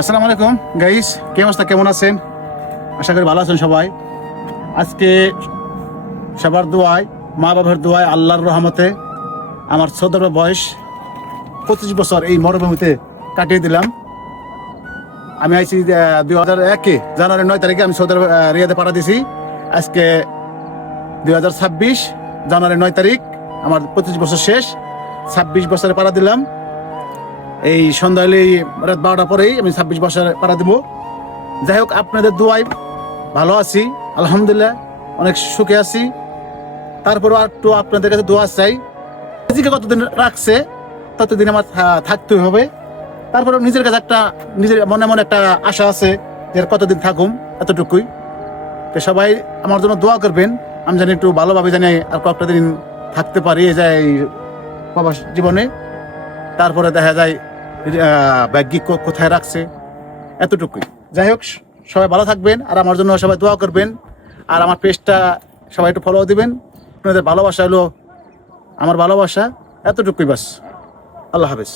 আসসালামু আলাইকুম গাইস, কে অবস্থা, কেমন আছেন? আশা করি ভালো আছেন সবাই। আজকে সবার দোয়ায়, মা বাবার দোয়ায়, আল্লাহর রহমতে আমার ছোটর বয়স 25 বছর এই মরুভূমিতে কাটিয়ে দিলাম। আমি আইছি 2001 জানুয়ারি 9 তারিখে আমি সৌদি রিয়াদে পাড়া দিছি। আজকে 2026 জানুয়ারি 9 তারিখ আমার 25 বছর শেষ। 26 বছরে পাড়া দিলাম। এই সন্ধ্যা হলে রাত 12টা পরেই আমি 26 বছর পাড়া দিব। যাই হোক, আপনাদের দোয়ায় ভালো আছি, আলহামদুলিল্লাহ, অনেক সুখে আছি। তারপরেও একটু আপনাদের কাছে দোয়া চাই। নিজেকে কতদিন রাখছে ততদিন আমার থাকতে হবে। তারপরে নিজের কাছে একটা, নিজের মনে মনে একটা আশা আছে যে কতদিন থাকুম, এতটুকুই। তো সবাই আমার জন্য দোয়া করবেন, আমি জানি একটু ভালোভাবে জানি আর কয়েকটা দিন থাকতে পারি এই যায় প্রবাস জীবনে। তারপরে দেখা যায় ভাগ্যি কোথায় রাখছে, এতটুকুই। যাই হোক, সবাই ভালো থাকবেন আর আমার জন্য সবাই দোয়া করবেন। আর আমার পেজটা সবাই একটু ফলো দিবেন। আপনাদের ভালোবাসা হলো আমার ভালোবাসা, এতটুকুই বাস। আল্লাহ হাফেজ।